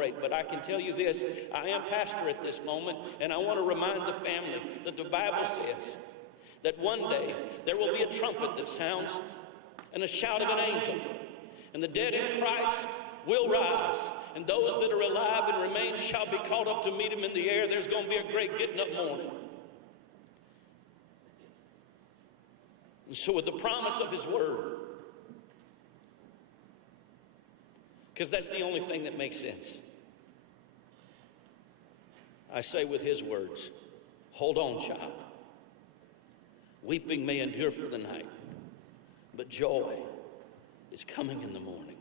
celebrate. But I can tell you this, I am pastor at this moment, and I want to remind the family that the Bible says that one day there will be a trumpet that sounds and a shout of an angel, and the dead in Christ will rise, and those that are alive and remain shall be caught up to meet him in the air. There's going to be a great getting up morning. And so with the promise of his word, because that's the only thing that makes sense, I say with his words, hold on, child. Weeping may endure for the night, but joy is coming in the morning.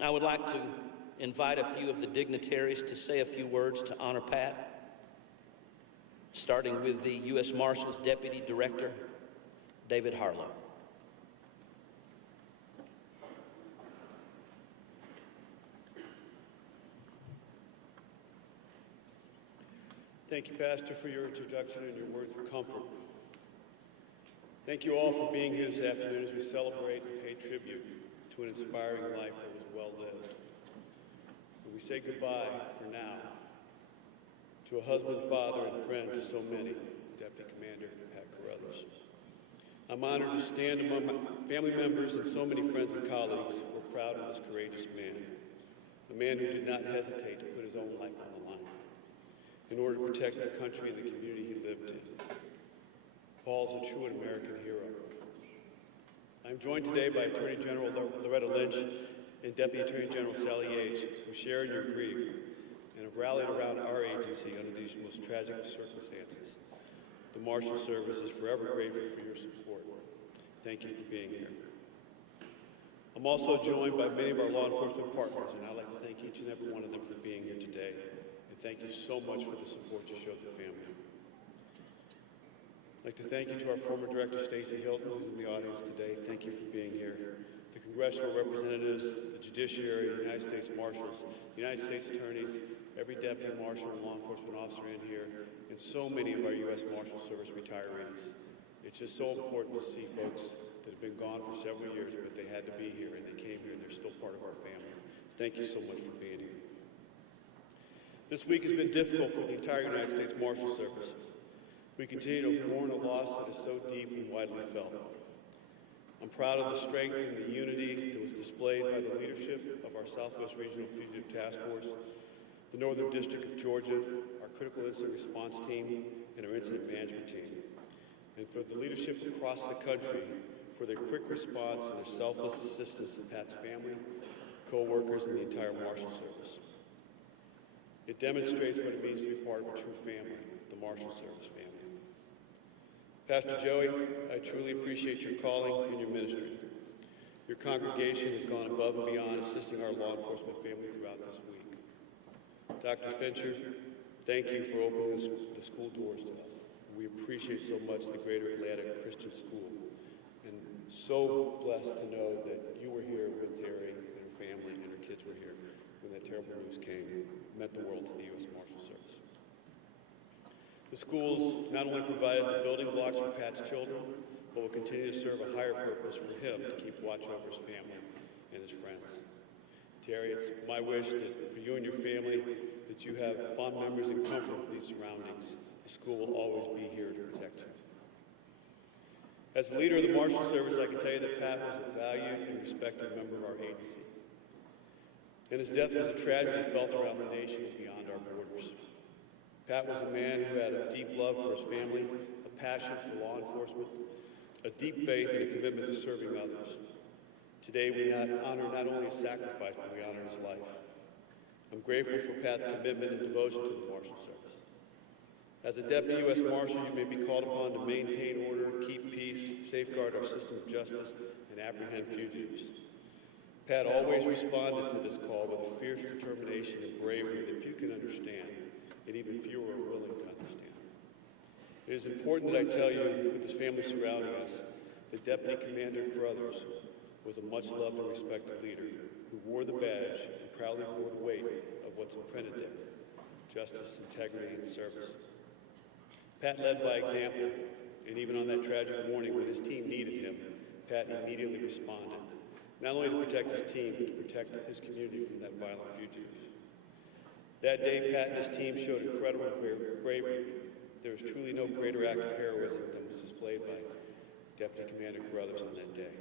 I would like to invite a few of the dignitaries to say a few words to honor Pat, starting with the U.S. Marshal's Deputy Director, David Harlow. Thank you, Pastor, for your introduction and your words of comfort. Thank you all for being here this afternoon as we celebrate and pay tribute to an inspiring life that was well lived. And we say goodbye for now to a husband, father, and friend to so many, Deputy Commander Pat Carothers. I'm honored to stand among my family members and so many friends and colleagues who are proud of this courageous man, a man who did not hesitate to put his own life on the line in order to protect the country and the community he lived in. Paul's a true American hero. I'm joined today by Attorney General Loretta Lynch and Deputy Attorney General Sally Yates, who share in your grief and have rallied around our agency under these most tragic circumstances. The Marshal Service is forever grateful for your support. Thank you for being here. I'm also joined by many of our law enforcement partners, and I'd like to thank each and every one of them for being here today. And thank you so much for the support you showed the family. I'd like to thank you to our former Director, Stacey Hilton, who's in the audience today. Thank you for being here. The congressional representatives, the judiciary, the United States Marshals, the United States attorneys, every deputy marshal and law enforcement officer in here, and so many of our U.S. Marshal Service retirees. It's just so important to see folks that have been gone for several years, but they had to be here, and they came here, and they're still part of our family. Thank you so much for being here. This week has been difficult for the entire United States Marshal Service. We continue to mourn a loss that is so deep and widely felt. I'm proud of the strength and the unity that was displayed by the leadership of our Southwest Regional Fugitive Task Force, the Northern District of Georgia, our Critical Incident Response Team, and our Incident Management Team, and for the leadership across the country for their quick response and their selfless assistance to Pat's family, co-workers, and the entire Marshal Service. It demonstrates what it means to be part of a true family, the Marshal Service family. Pastor Joey, I truly appreciate your calling and your ministry. Your congregation has gone above and beyond assisting our law enforcement family throughout this week. Dr. Fincher, thank you for opening the school doors to us. We appreciate so much the Greater Atlanta Christian School, and so blessed to know that you were here with Terry and her family and her kids were here when that terrible news came. It meant the world to the U.S. Marshal Service. The schools not only provided the building blocks for Pat's children, but will continue to serve a higher purpose for him to keep watch over his family and his friends. Terry, it's my wish that for you and your family that you have fond memories and comfort of these surroundings. The school will always be here to protect you. As the leader of the Marshal Service, I can tell you that Pat was a valued and respected member of our agency. And his death was a tragedy felt around the nation and beyond our borders. Pat was a man who had a deep love for his family, a passion for law enforcement, a deep faith, and a commitment to serving others. Today, we honor not only his sacrifice, but we honor his life. I'm grateful for Pat's commitment and devotion to the Marshal Service. As a Deputy U.S. Marshal, you may be called upon to maintain order, keep peace, safeguard our system of justice, and apprehend fugitives. Pat always responded to this call with a fierce determination and bravery that few can understand, and even fewer are willing to understand. It is important that I tell you, with his family surrounding us, that Deputy Commander Carothers was a much-loved and respected leader who wore the badge and proudly bore the weight of what's imprinted there: justice, integrity, and service. Pat led by example, and even on that tragic morning when his team needed him, Pat immediately responded. not only to protect his team, but to protect his community from that violent fugitive. That day, Pat and his team showed incredible bravery. There was truly no greater act of heroism than was displayed by Deputy Commander Carothers on that day.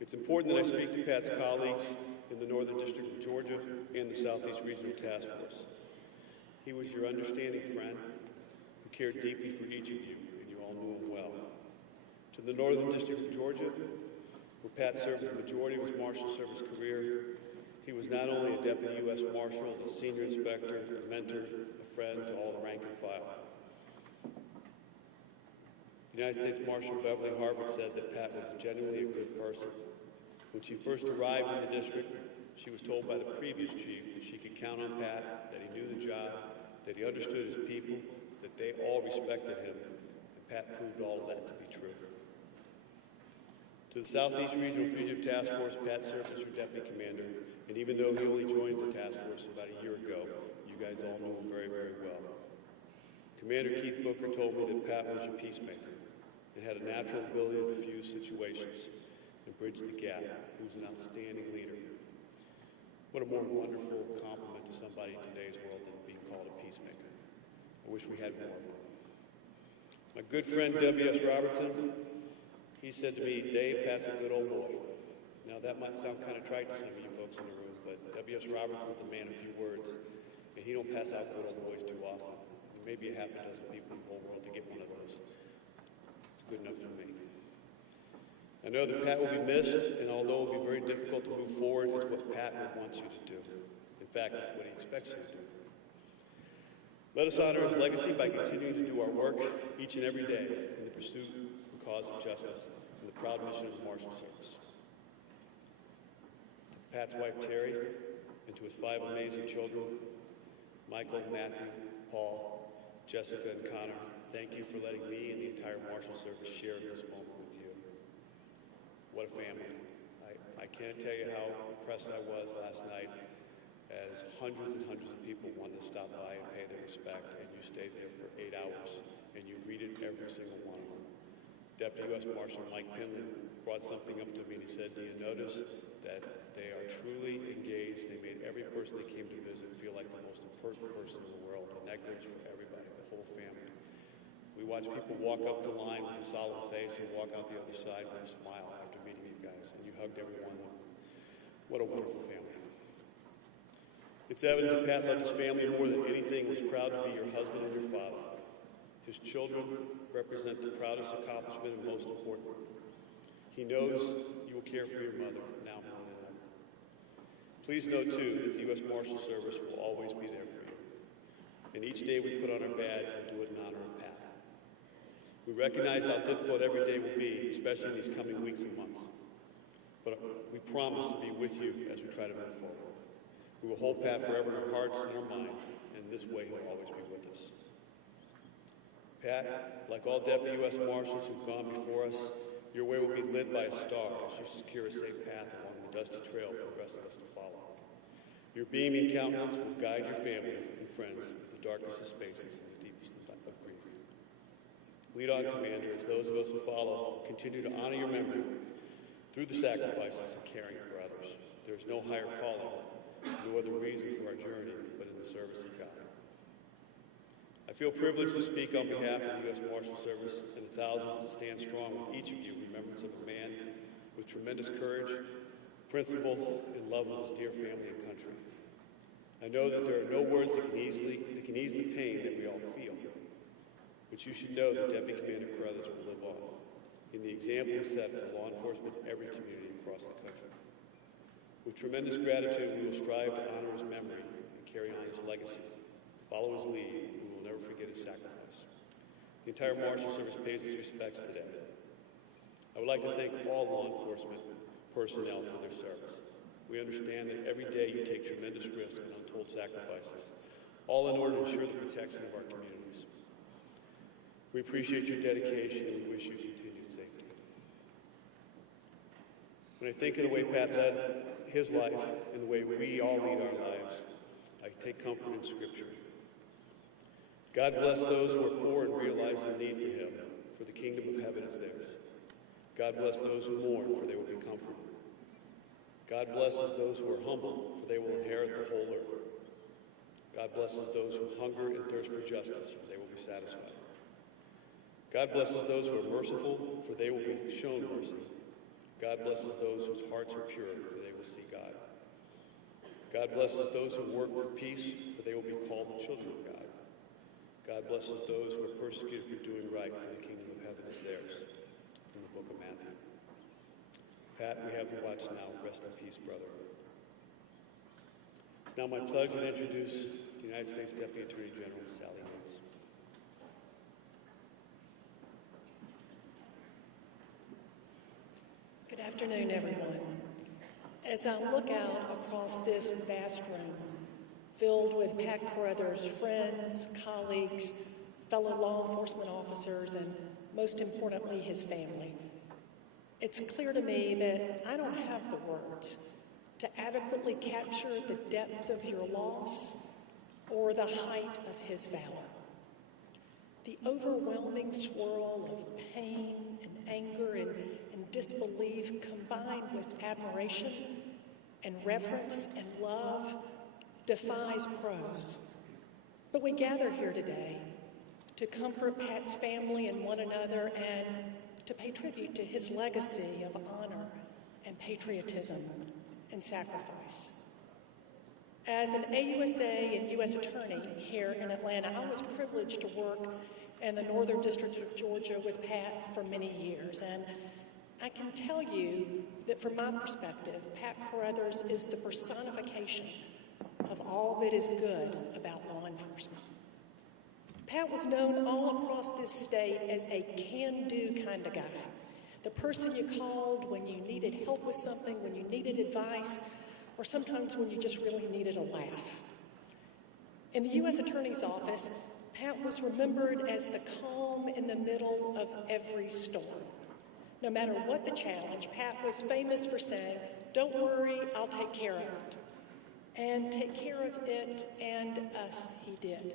It's important that I speak to Pat's colleagues in the Northern District of Georgia and the Southeast Regional Task Force. He was your understanding friend who cared deeply for each of you, and you all knew him well. To the Northern District of Georgia, where Pat served the majority of his Marshal Service career, he was not only a Deputy U.S. Marshal, a Senior Inspector, a mentor, a friend to all the rank and file. United States Marshal Beverly Harvard said that Pat was genuinely a good person. When she first arrived in the district, she was told by the previous chief that she could count on Pat, that he knew the job, that he understood his people, that they all respected him, and Pat proved all of that to be true. To the Southeast Regional Fugitive Task Force, Pat served as your deputy commander, and even though he only joined the task force about a year ago, you guys all knew him very, very well. Commander Keith Booker told me that Pat was your peacemaker and had a natural ability to diffuse situations and bridge the gap. He was an outstanding leader. What a more wonderful compliment to somebody in today's world than being called a peacemaker. I wish we had more of them. My good friend W.S. Robertson, he said to me, "Dave, Pat's a good old boy." Now that might sound kind of trite to some of you folks in the room, but W.S. Robertson's a man of few words, and he don't pass out good old boys too often. There may be a half a dozen people in the whole world to get one of those. It's good enough for me. I know that Pat will be missed, and although it will be very difficult to move forward, it's what Pat would want you to do. In fact, it's what he expects you to do. Let us honor his legacy by continuing to do our work each and every day in the pursuit of the cause of justice and the proud mission of the Marshal Service. To Pat's wife, Terry, and to his 5 amazing children, Michael, Matthew, Paul, Jessica, and Connor, thank you for letting me and the entire Marshal Service share this moment with you. What a family. I can't tell you how impressed I was last night as hundreds and hundreds of people wanted to stop by and pay their respect, and you stayed there for 8 hours, and you greeted every single one of them. Deputy U.S. Marshal Mike Pinley brought something up to me, and he said, "Do you notice that they are truly engaged? They made every person that came to visit feel like the most important person in the world," and that goes for everybody, the whole family. We watched people walk up the line with a solemn face and walk out the other side with a smile after meeting you guys, and you hugged every one of them. What a wonderful family. It's evident that Pat loved his family more than anything and was proud to be your husband and your father. His children represent the proudest accomplishment and most important. He knows you will care for your mother now more than ever. Please know, too, that the U.S. Marshal Service will always be there for you. And each day we put on our badge, we'll do it in honor of Pat. We recognize how difficult every day will be, especially in these coming weeks and months. But we promise to be with you as we try to move forward. We will hold Pat forever in our hearts and our minds, and in this way he'll always be with us. Pat, like all Deputy U.S. Marshals who've gone before us, your way will be lit by a star as you secure a safe path along the dusty trail for the rest of us to follow. Your beaming countenance will guide your family and friends through the darkest of spaces and the deepest of grief. Lead on, Commander, as those of us who follow continue to honor your memory through the sacrifices and caring for others. There is no higher calling, no other reason for our journey but in the service of God. I feel privileged to speak on behalf of the U.S. Marshal Service and the thousands that stand strong with each of you in remembrance of a man with tremendous courage, principle, and love of his dear family and country. I know that there are no words that can ease the pain that we all feel, but you should know that Deputy Commander Carothers will live on in the example he set for law enforcement in every community across the country. With tremendous gratitude, we will strive to honor his memory and carry on his legacy, follow his lead, and we will never forget his sacrifice. The entire Marshal Service pays its respects today. I would like to thank all law enforcement personnel for their service. We understand that every day you take tremendous risks and untold sacrifices, all in order to ensure the protection of our communities. We appreciate your dedication and we wish you continued safety. When I think of the way Pat led his life and the way we all lead our lives, I take comfort in Scripture. God bless those who are poor and realize their need for him, for the kingdom of heaven is theirs. God bless those who mourn, for they will be comforted. God blesses those who are humble, for they will inherit the whole earth. God blesses those who hunger and thirst for justice, for they will be satisfied. God blesses those who are merciful, for they will be shown mercy. God blesses those whose hearts are pure, for they will see God. God blesses those who work for peace, for they will be called the children of God. God blesses those who are persecuted for doing right, for the kingdom of heaven is theirs. From the book of Matthew. Pat, we have the watch now. Rest in peace, brother. It's now my pleasure to introduce the United States Deputy Attorney General, Sally Yates. Good afternoon, everyone. As I look out across this vast room, filled with Pat Carothers' friends, colleagues, fellow law enforcement officers, and most importantly, his family, it's clear to me that I don't have the words to adequately capture the depth of your loss or the height of his valor. The overwhelming swirl of pain and anger and disbelief combined with admiration and reverence and love defies prose. But we gather here today to comfort Pat's family and one another and to pay tribute to his legacy of honor and patriotism and sacrifice. As an AUSA and U.S. Attorney here in Atlanta, I was privileged to work in the Northern District of Georgia with Pat for many years, and I can tell you that from my perspective, Pat Carothers is the personification of all that is good about law enforcement. Pat was known all across this state as a can-do kind of guy, the person you called when you needed help with something, when you needed advice, or sometimes when you just really needed a laugh. In the U.S. Attorney's Office, Pat was remembered as the calm in the middle of every storm. No matter what the challenge, Pat was famous for saying, "Don't worry, I'll take care of it." And take care of it and us he did.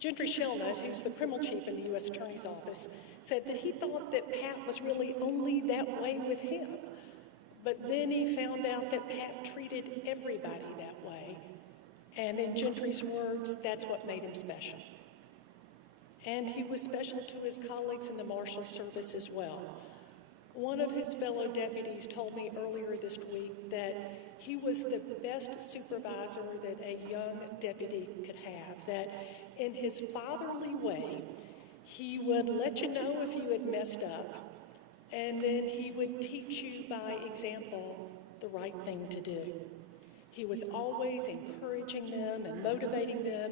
Gentry Shelna, who's the criminal chief in the U.S. Attorney's Office, said that he thought that Pat was really only that way with him. But then he found out that Pat treated everybody that way. And in Gentry's words, that's what made him special. And he was special to his colleagues in the Marshal Service as well. One of his fellow deputies told me earlier this week that he was the best supervisor that a young deputy could have, that in his fatherly way, he would let you know if you had messed up, and then he would teach you by example the right thing to do. He was always encouraging them and motivating them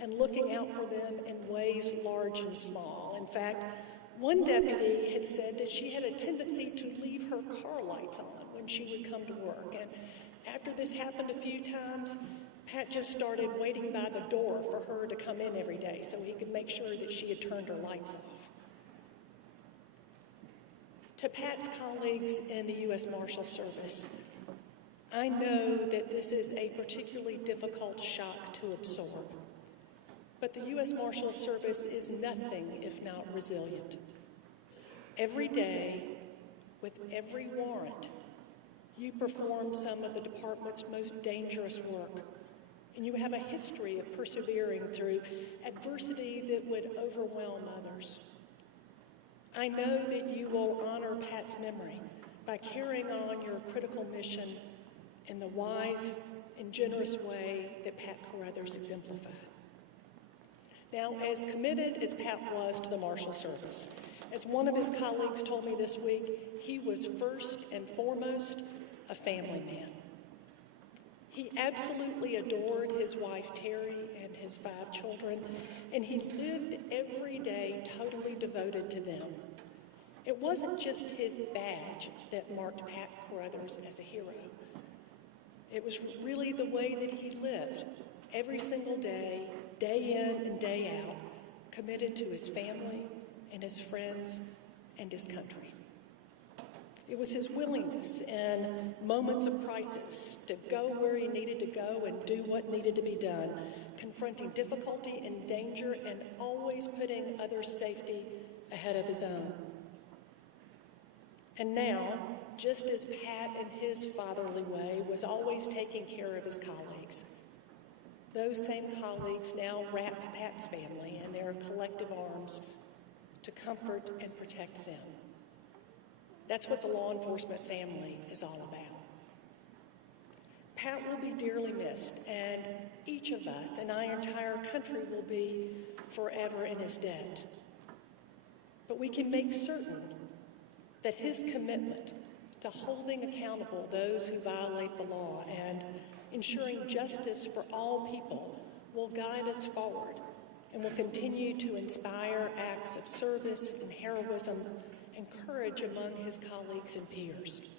and looking out for them in ways large and small. In fact, one deputy had said that she had a tendency to leave her car lights on when she would come to work. And after this happened a few times, Pat just started waiting by the door for her to come in every day so he could make sure that she had turned her lights off. To Pat's colleagues in the U.S. Marshal Service, I know that this is a particularly difficult shock to absorb. But the U.S. Marshal Service is nothing if not resilient. Every day, with every warrant, you perform some of the department's most dangerous work, and you have a history of persevering through adversity that would overwhelm others. I know that you will honor Pat's memory by carrying on your critical mission in the wise and generous way that Pat Carothers exemplified. Now, as committed as Pat was to the Marshal Service, as one of his colleagues told me this week, he was first and foremost a family man. He absolutely adored his wife Terry and his 5 children, and he lived every day totally devoted to them. It wasn't just his badge that marked Pat Carothers as a hero. It was really the way that he lived every single day, day in and day out, committed to his family and his friends and his country. It was his willingness in moments of crisis to go where he needed to go and do what needed to be done, confronting difficulty and danger and always putting others' safety ahead of his own. And now, just as Pat in his fatherly way was always taking care of his colleagues, those same colleagues now wrap Pat's family in their collective arms to comfort and protect them. That's what the law enforcement family is all about. Pat will be dearly missed, and each of us and our entire country will be forever in his debt. But we can make certain that his commitment to holding accountable those who violate the law and ensuring justice for all people will guide us forward and will continue to inspire acts of service and heroism and courage among his colleagues and peers.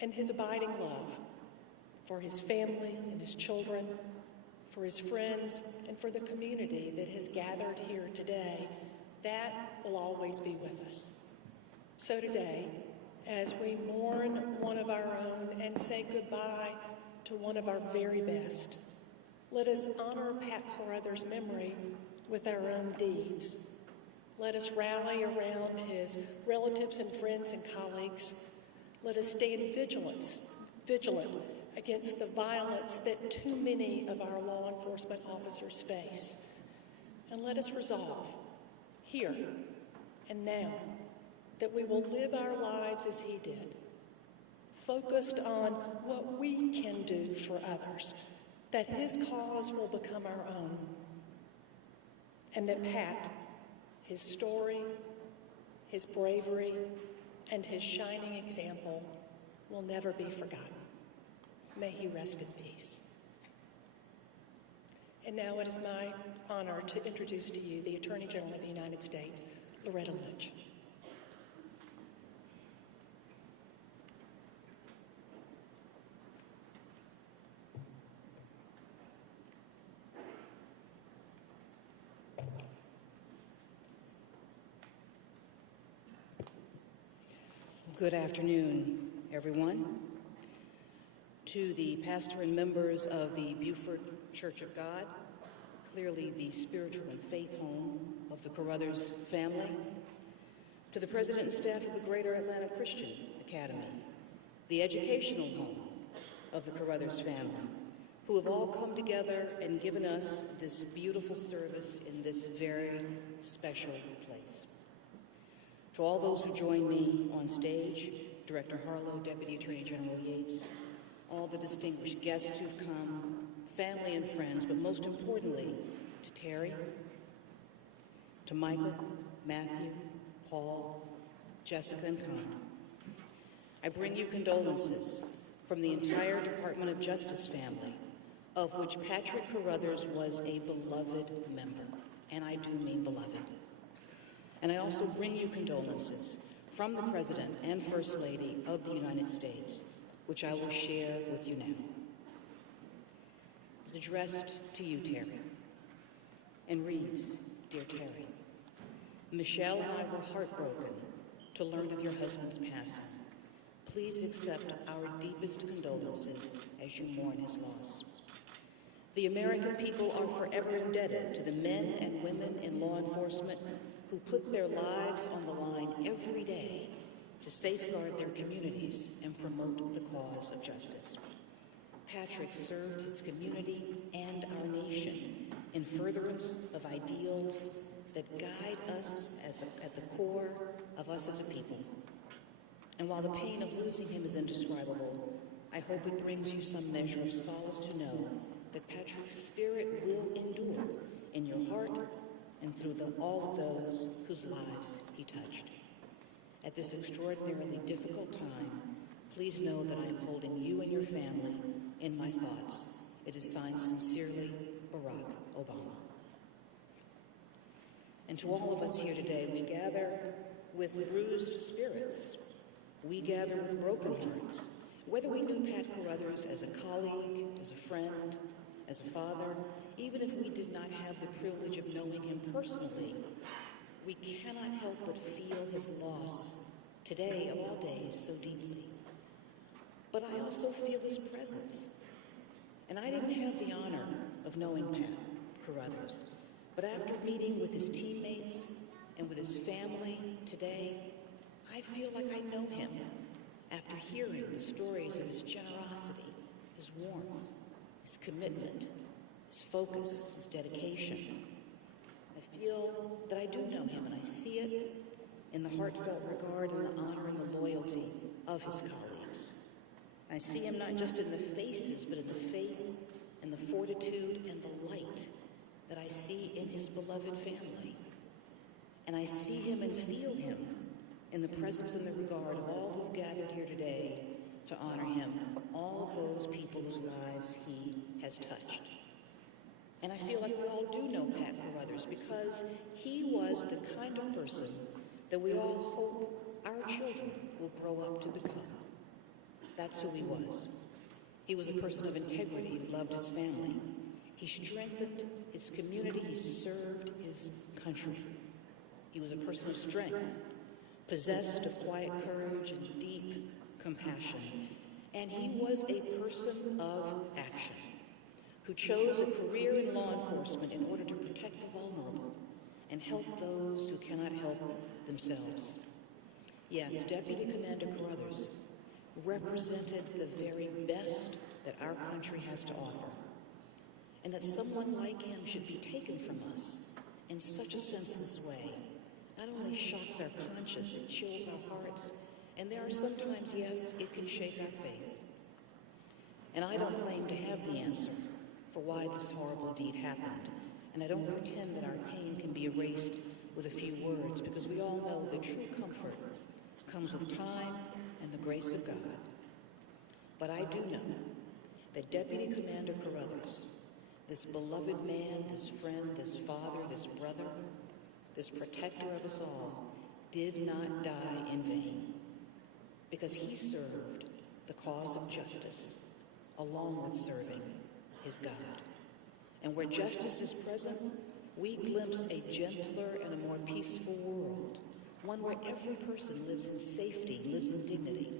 And his abiding love for his family and his children, for his friends, and for the community that has gathered here today, that will always be with us. So today, as we mourn one of our own and say goodbye to one of our very best, let us honor Pat Carothers' memory with our own deeds. Let us rally around his relatives and friends and colleagues. Let us stand vigilant against the violence that too many of our law enforcement officers face. And let us resolve, here and now, that we will live our lives as he did, focused on what we can do for others, that his cause will become our own, and that Pat, his story, his bravery, and his shining example will never be forgotten. May he rest in peace. And now it is my honor to introduce to you the Attorney General of the United States, Loretta Lynch. Good afternoon, everyone. To the pastor and members of the Beaufort Church of God, clearly the spiritual and faith home of the Carothers family, to the president and staff of the Greater Atlanta Christian Academy, the educational home of the Carothers family, who have all come together and given us this beautiful service in this very special place. To all those who join me on stage, Director Harlow, Deputy Attorney General Yates, all the distinguished guests who've come, family and friends, but most importantly, to Terry, to Michael, Matthew, Paul, Jessica, and Connor. I bring you condolences from the entire Department of Justice family, of which Patrick Carothers was a beloved member, and I do mean beloved. And I also bring you condolences from the President and First Lady of the United States, which I will share with you now. It's addressed to you, Terry, and reads, Dear Terry, Michelle and I were heartbroken to learn of your husband's passing. Please accept our deepest condolences as you mourn his loss. The American people are forever indebted to the men and women in law enforcement who put their lives on the line every day to safeguard their communities and promote the cause of justice. Patrick served his community and our nation in furtherance of ideals that guide us at the core of us as a people. And while the pain of losing him is indescribable, I hope it brings you some measure of solace to know that Patrick's spirit will endure in your heart and through all of those whose lives he touched. At this extraordinarily difficult time, please know that I am holding you and your family in my thoughts. It is signed sincerely, Barack Obama. And to all of us here today, we gather with bruised spirits. We gather with broken hearts. Whether we knew Pat Carothers as a colleague, as a friend, as a father, even if we did not have the privilege of knowing him personally, we cannot help but feel his loss today of all days so deeply. But I also feel his presence. And I didn't have the honor of knowing Pat Carothers, but after meeting with his teammates and with his family today, I feel like I know him after hearing the stories of his generosity, his warmth, his commitment, his focus, his dedication. I feel that I do know him, and I see it in the heartfelt regard and the honor and the loyalty of his colleagues. I see him not just in the faces, but in the faith and the fortitude and the light that I see in his beloved family. And I see him and feel him in the presence and the regard of all who've gathered here today to honor him, all of those people whose lives he has touched. And I feel like we all do know Pat Carothers because he was the kind of person that we all hope our children will grow up to become. That's who he was. He was a person of integrity who loved his family. He strengthened his community. He served his country. He was a person of strength, possessed of quiet courage and deep compassion. And he was a person of action who chose a career in law enforcement in order to protect the vulnerable and help those who cannot help themselves. Yes, Deputy Commander Carothers represented the very best that our country has to offer, and that someone like him should be taken from us in such a senseless way not only shocks our conscience, it chills our hearts, and there are sometimes, yes, it can shake our faith. And I don't claim to have the answer for why this horrible deed happened, and I don't pretend that our pain can be erased with a few words, because we all know that true comfort comes with time and the grace of God. But I do know that Deputy Commander Carothers, this beloved man, this friend, this father, this brother, this protector of us all, did not die in vain, because he served the cause of justice along with serving his God. And where justice is present, we glimpse a gentler and a more peaceful world, one where every person lives in safety, lives in dignity.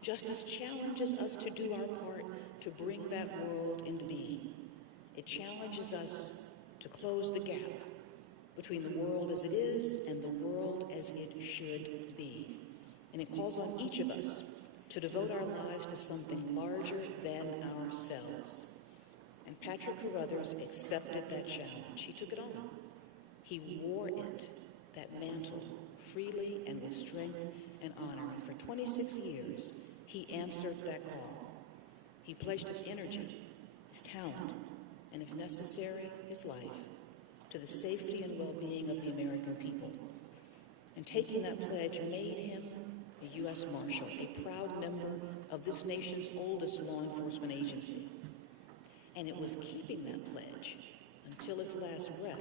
Justice challenges us to do our part to bring that world into being. It challenges us to close the gap between the world as it is and the world as it should be. And it calls on each of us to devote our lives to something larger than ourselves. And Patrick Carothers accepted that challenge. He took it on. He wore it, that mantle, freely and with strength and honor. And for 26 years, he answered that call. He pledged his energy, his talent, and if necessary, his life, to the safety and well-being of the American people. And taking that pledge made him a U.S. Marshal, a proud member of this nation's oldest law enforcement agency. And it was keeping that pledge until his last breath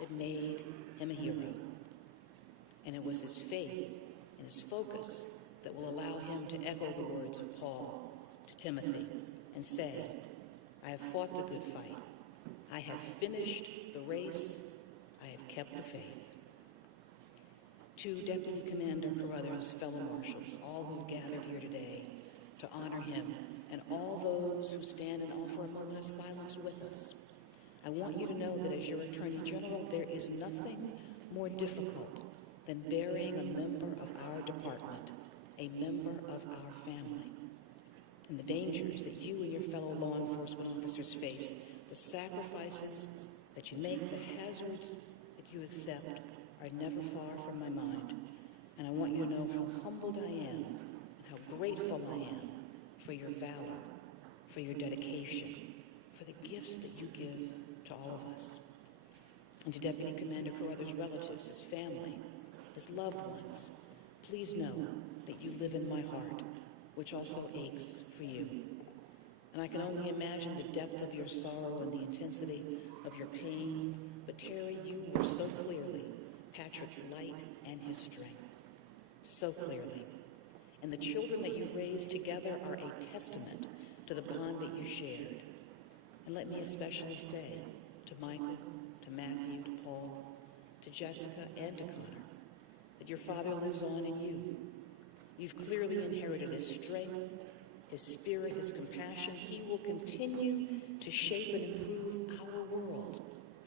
that made him a hero. And it was his faith and his focus that will allow him to echo the words of Paul to Timothy and say, I have fought the good fight. I have finished the race. I have kept the faith. To Deputy Commander Carothers' fellow marshals, all who have gathered here today to honor him, and all those who stand and offer a moment of silence with us, I want you to know that as your Attorney General, there is nothing more difficult than burying a member of our department, a member of our family. And the dangers that you and your fellow law enforcement officers face, the sacrifices that you make, the hazards that you accept, are never far from my mind. And I want you to know how humbled I am and how grateful I am for your valor, for your dedication, for the gifts that you give to all of us. And to Deputy Commander Carothers' relatives, his family, his loved ones, please know that you live in my heart, which also aches for you. And I can only imagine the depth of your sorrow and the intensity of your pain. But Terry, you were so clearly Patrick's light and his strength. So clearly. And the children that you raised together are a testament to the bond that you shared. And let me especially say to Michael, to Matthew, to Paul, to Jessica, and to Connor, that your father lives on in you. You've clearly inherited his strength, his spirit, his compassion. He will continue to shape and improve our world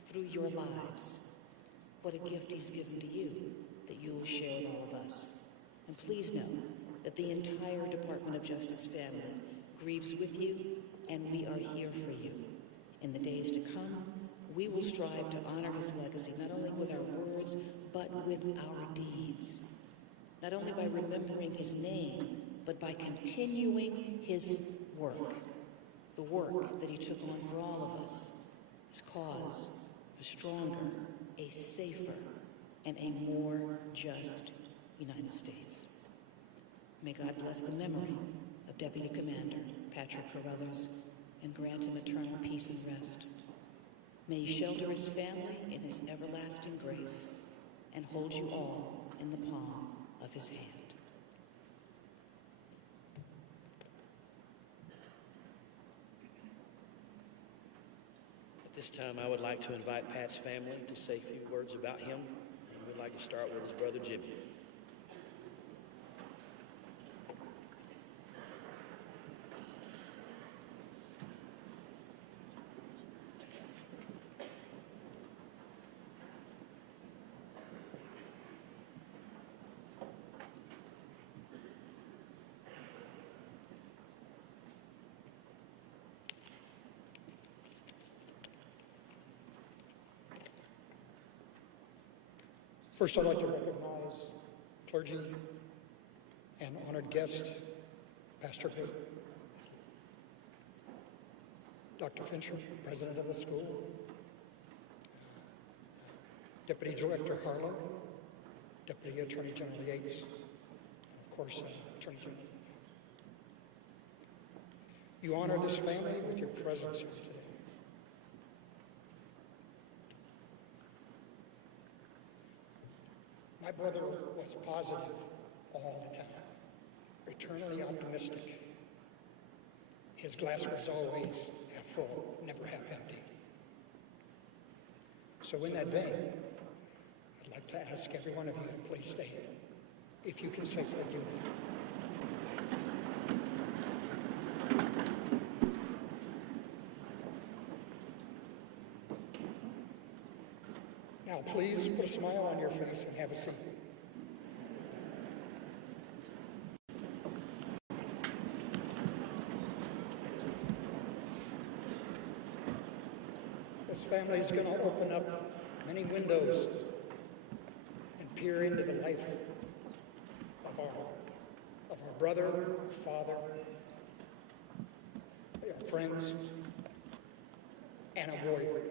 through your lives. What a gift he's given to you that you will share with all of us. And please know that the entire Department of Justice family grieves with you, and we are here for you. In the days to come, we will strive to honor his legacy, not only with our words, but with our deeds. Not only by remembering his name, but by continuing his work, the work that he took on for all of us, his cause of a stronger, a safer, and a more just United States. May God bless the memory of Deputy Commander Patrick Carothers and grant him eternal peace and rest. May he shelter his family in his everlasting grace and hold you all in the palm of his hand. At this time, I would like to invite Pat's family to say a few words about him, and we'd like to start with his brother Jimmy. First, I'd like to recognize clergy and honored guest, Pastor Dr. Fincher, president of the school, Deputy Director Harlow, Deputy Attorney General Yates, and of course, Attorney General. You honor this family with your presence here today. My brother was positive all the time, eternally optimistic. His glass was always half full, never half empty. So in that vein, I'd like to ask every one of you to please stay, if you can safely do that. Now, please put a smile on your face and have a seat. This family is going to open up many windows and peer into the life of our brother, our father, our friends, and a warrior.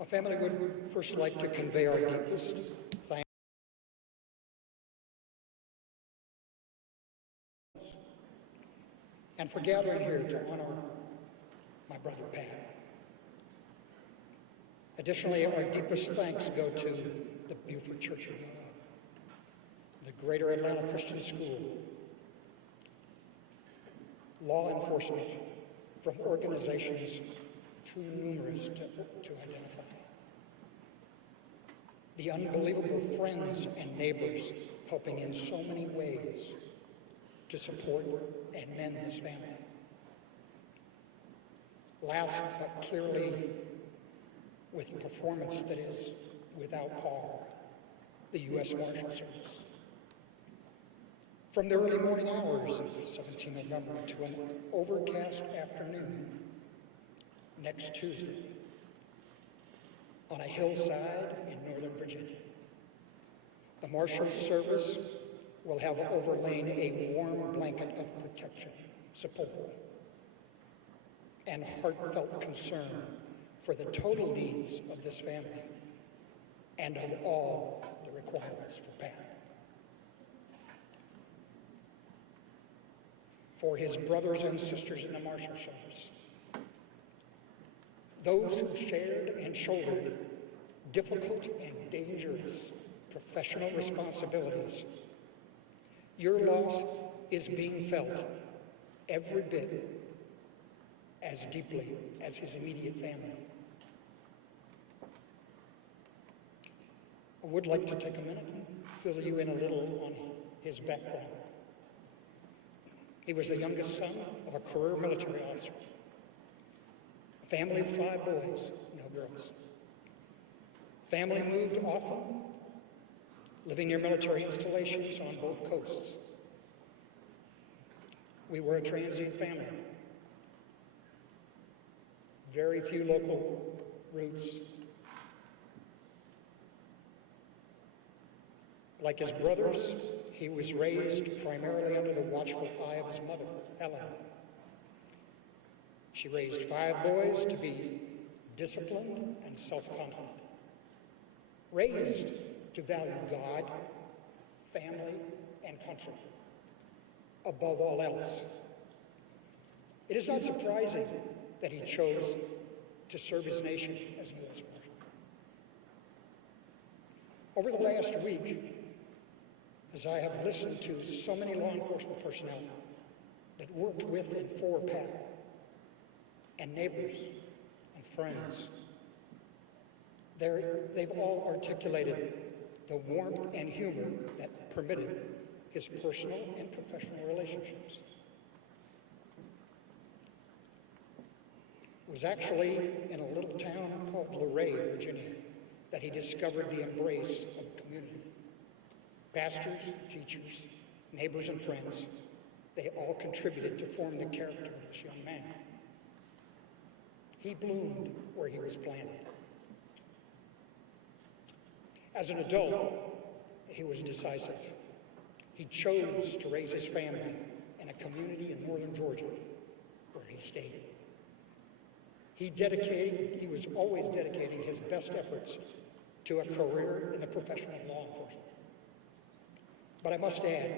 Our family would first like to convey our deepest thanks and for gathering here to honor my brother Pat. Additionally, our deepest thanks go to the Beaufort Church of God, the Greater Atlanta Christian School, law enforcement from organizations too numerous to identify, the unbelievable friends and neighbors helping in so many ways to support and mend this family. Last but clearly, with a performance that is without par, the U.S. Marshal Service. From the early morning hours of 17 November to an overcast afternoon next Tuesday on a hillside in Northern Virginia, the Marshal Service will have overlain a warm blanket of protection, support, and heartfelt concern for the total needs of this family and of all the requirements for Pat. For his brothers and sisters in the Marshal Service, those who shared and shouldered difficult and dangerous professional responsibilities, your loss is being felt every bit as deeply as his immediate family. I would like to take a minute and fill you in a little on his background. He was the youngest son of a career military officer. A family of 5 boys, no girls. Family moved often living near military installations on both coasts. We were a transient family. Very few local roots. Like his brothers, he was raised primarily under the watchful eye of his mother, Helen. She raised 5 boys to be disciplined and self-confident, raised to value God, family, and country above all else. It is not surprising that he chose to serve his nation as a U.S. Marshal. Over the last week, as I have listened to so many law enforcement personnel that worked with and for Pat, and neighbors and friends, they've all articulated the warmth and humor that permitted his personal and professional relationships. It was actually in a little town called Loretta, Virginia, that he discovered the embrace of community. Pastors, teachers, neighbors, and friends, they all contributed to form the character of this young man. He bloomed where he was planted. As an adult, he was decisive. He chose to raise his family in a community in northern Georgia where he stayed. He was always dedicating his best efforts to a career in the profession of law enforcement. But I must add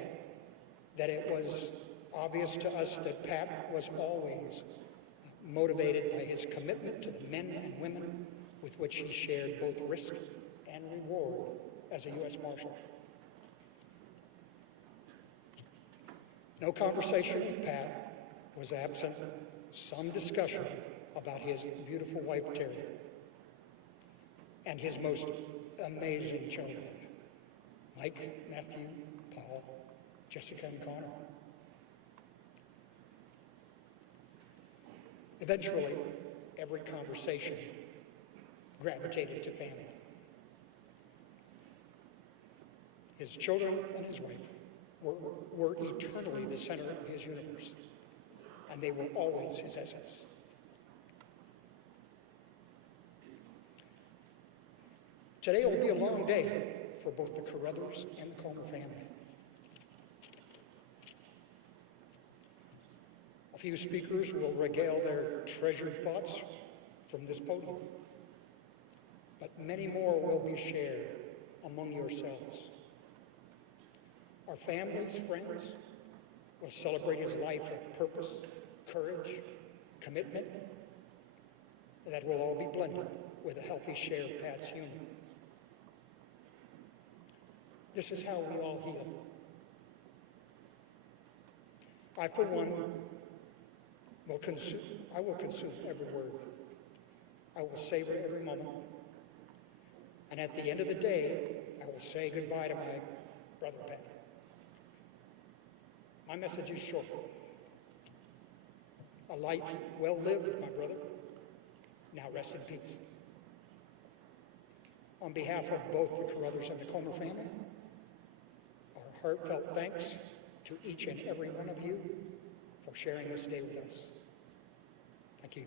that it was obvious to us that Pat was always motivated by his commitment to the men and women with which he shared both risk and reward as a U.S. Marshal. No conversation with Pat was absent some discussion about his beautiful wife, Terry, and his most amazing children, Mike, Matthew, Paul, Jessica, and Connor. Eventually, every conversation gravitated to family. His children and his wife were eternally the center of his universe, and they were always his essence. Today will be a long day for both the Carothers and the Comer family. A few speakers will regale their treasured thoughts from this podium, but many more will be shared among yourselves. Our families, friends, will celebrate his life of purpose, courage, commitment, that will all be blended with a healthy share of Pat's humor. This is how we all heal. I, for one, will consume every word. I will savor every moment. And at the end of the day, I will say goodbye to my brother Pat. My message is short. A life well lived, my brother. Now rest in peace. On behalf of both the Carothers and the Comer family, our heartfelt thanks to each and every one of you for sharing this day with us. Thank you.